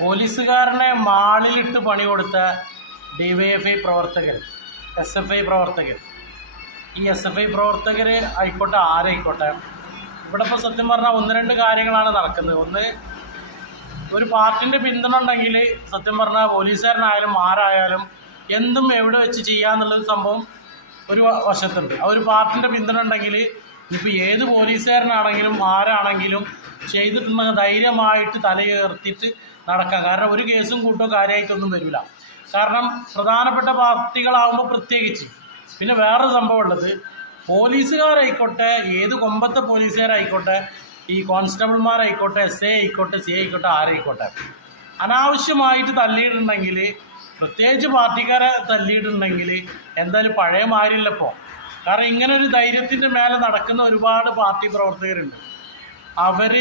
പോലീസുകാരനെ മാളിലിട്ട് പണി കൊടുത്ത ഡിവൈഎഫ്ഐ പ്രവർത്തകർ, SFI പ്രവർത്തകർ, ഈ SFI പ്രവർത്തകർ ആയിക്കോട്ടെ ആരായിക്കോട്ടെ, ഇവിടെ ഇപ്പോൾ സത്യം പറഞ്ഞാൽ ഒന്ന് രണ്ട് കാര്യങ്ങളാണ് നടക്കുന്നത്. ഒന്ന്, ഒരു പാർട്ടിൻ്റെ പിന്തുണ ഉണ്ടെങ്കിൽ സത്യം പറഞ്ഞാൽ പോലീസുകാരനായാലും ആരായാലും എന്തും എവിടെ വെച്ച് ചെയ്യാന്നുള്ളൊരു സംഭവം ഒരു വശത്തുണ്ട്. ആ ഒരു പാർട്ടിൻ്റെ പിന്തുണ ഉണ്ടെങ്കിൽ ഇപ്പോൾ ഏത് പോലീസുകാരനാണെങ്കിലും ആരാണെങ്കിലും ചെയ്തിട്ടുണ്ടെങ്കിൽ ധൈര്യമായിട്ട് തലയുയർത്തിയിട്ട് നടക്കാം. കാരണം ഒരു കേസും കൂട്ടോ കാര്യമായിട്ടൊന്നും വരില്ല. കാരണം പ്രധാനപ്പെട്ട പാർട്ടികളാകുമ്പോൾ പ്രത്യേകിച്ച്. പിന്നെ വേറൊരു സംഭവം ഉള്ളത്, പോലീസുകാരായിക്കോട്ടെ, ഏത് കൊമ്പത്തെ പോലീസുകാരായിക്കോട്ടെ, ഈ കോൺസ്റ്റബിൾമാരായിക്കോട്ടെ, SA ആയിക്കോട്ടെ, CA ആയിക്കോട്ടെ, ആരായിക്കോട്ടെ, അനാവശ്യമായിട്ട് തല്ലിയിട്ടുണ്ടെങ്കിൽ, പ്രത്യേകിച്ച് പാർട്ടിക്കാരെ തല്ലിയിട്ടുണ്ടെങ്കിൽ എന്തായാലും പഴയ മാരില്ലപ്പോൾ. കാരണം ഇങ്ങനെ ഒരു ധൈര്യത്തിൻ്റെ മേലെ നടക്കുന്ന ഒരുപാട് പാർട്ടി പ്രവർത്തകരുണ്ട്. അവർ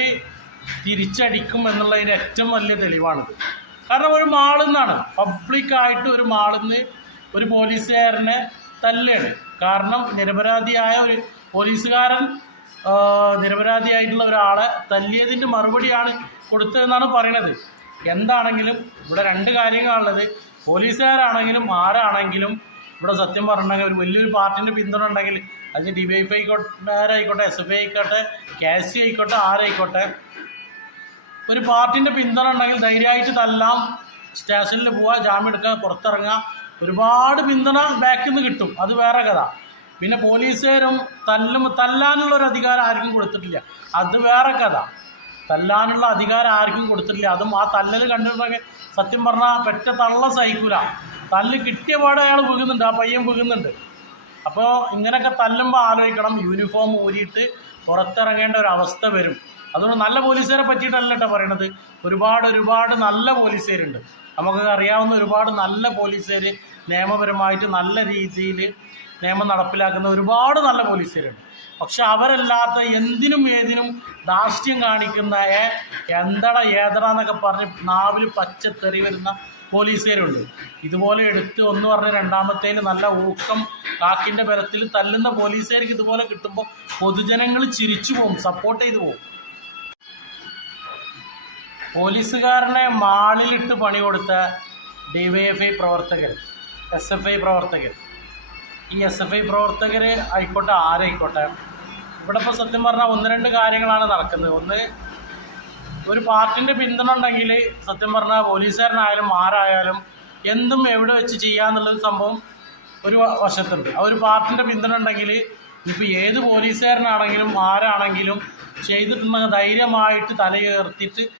തിരിച്ചടിക്കും എന്നുള്ളതിന് ഏറ്റവും വലിയ തെളിവാണിത്. കാരണം ഒരു മാളിൽ നിന്നാണ്, പബ്ലിക്കായിട്ട് ഒരു മാളിൽ നിന്ന് ഒരു പോലീസുകാരനെ തല്ലാണ്. കാരണം നിരപരാധിയായ ഒരു പോലീസുകാരൻ നിരപരാധിയായിട്ടുള്ള ഒരാളെ തല്ലിയതിൻ്റെ മറുപടിയാണ് കൊടുത്തതെന്നാണ് പറയണത്. എന്താണെങ്കിലും ഇവിടെ രണ്ട് കാര്യങ്ങളാണുള്ളത്. പോലീസുകാരാണെങ്കിലും ആരാണെങ്കിലും ഇവിടെ സത്യം പറഞ്ഞെങ്കിൽ ഒരു വലിയൊരു പാർട്ടിൻ്റെ പിന്തുണ ഉണ്ടെങ്കിൽ അത് DYFI ആയിക്കോട്ടെ, SFI ആയിക്കോട്ടെ, KC ആയിക്കോട്ടെ, ആരായിക്കോട്ടെ, ഒരു പാർട്ടിൻ്റെ പിന്തുണ ഉണ്ടെങ്കിൽ ധൈര്യമായിട്ട് തല്ലാം, സ്റ്റേഷനിൽ പോവുക, ജാമ്യം എടുക്കുക, പുറത്തിറങ്ങുക, ഒരുപാട് പിന്തുണ ബാക്കിൽ നിന്ന് കിട്ടും. അത് വേറെ കഥ. പിന്നെ പോലീസുകാരും തല്ലാനുള്ളൊരു അധികാരം ആർക്കും കൊടുത്തിട്ടില്ല, അത് വേറെ കഥ. തല്ലാനുള്ള അധികാരം ആർക്കും കൊടുത്തിട്ടില്ല. അതും ആ തല്ലൽ കണ്ടിട്ടുണ്ടെങ്കിൽ സത്യം പറഞ്ഞാൽ പെറ്റ തള്ള സഹിക്കൂല. തല്ല് കിട്ടിയ പാടെ അയാൾ വീകുന്നുണ്ട്, ആ പയ്യൻ വീകുന്നുണ്ട്. അപ്പോൾ ഇങ്ങനെയൊക്കെ തല്ലുമ്പോൾ ആലോചിക്കണം, യൂണിഫോം ഊരിയിട്ട് പുറത്തിറങ്ങേണ്ട ഒരു അവസ്ഥ വരും. അതുകൊണ്ട് നല്ല പോലീസുകാരെ പറ്റിയിട്ടല്ല കേട്ടോ പറയണത്. ഒരുപാട് നല്ല പോലീസുകാരുണ്ട്. നമുക്കൊക്കെ അറിയാവുന്ന ഒരുപാട് നല്ല പോലീസുകാർ, നിയമപരമായിട്ട് നല്ല രീതിയിൽ നിയമം നടപ്പിലാക്കുന്ന ഒരുപാട് നല്ല പോലീസുകാരുണ്ട്. പക്ഷെ അവരല്ലാത്ത എന്തിനും ഏതിനും ധാർഷ്ട്യം കാണിക്കുന്ന ഏതടാന്നൊക്കെ പറഞ്ഞ് നാവിൽ പച്ചത്തെറി വരുന്ന പോലീസുകാരുണ്ട്. ഇതുപോലെ എടുത്ത് ഒന്ന് പറഞ്ഞ് രണ്ടാമത്തേന് നല്ല ഊക്കം കാക്കിൻ്റെ ബലത്തിൽ തല്ലുന്ന പോലീസുകാർക്ക് ഇതുപോലെ കിട്ടുമ്പോൾ പൊതുജനങ്ങൾ ചിരിച്ചു പോകും, സപ്പോർട്ട് ചെയ്തു പോകും. പോലീസുകാരനെ മാളിലിട്ട് പണി കൊടുത്ത DYFI പ്രവർത്തകർ, SFI പ്രവർത്തകർ, ഈ SFI പ്രവർത്തകർ ആയിക്കോട്ടെ ആരായിക്കോട്ടെ, ഇവിടെ ഇപ്പോൾ സത്യം പറഞ്ഞാൽ ഒന്ന് രണ്ട് കാര്യങ്ങളാണ് നടക്കുന്നത്. ഒന്ന്, ഒരു പാർട്ടിൻ്റെ പിന്തുണ ഉണ്ടെങ്കിൽ സത്യം പറഞ്ഞാൽ പോലീസുകാരനായാലും ആരായാലും എന്തും എവിടെ വെച്ച് ചെയ്യാന്നുള്ളൊരു സംഭവം ഒരു വശത്തുണ്ട്. ആ ഒരു പാർട്ടിൻ്റെ പിന്തുണ ഉണ്ടെങ്കിൽ ഇപ്പോൾ ഏത് പോലീസുകാരനാണെങ്കിലും ആരാണെങ്കിലും ചെയ്തിട്ടുണ്ടെങ്കിൽ ധൈര്യമായിട്ട് തലയുയർത്തിയിട്ട്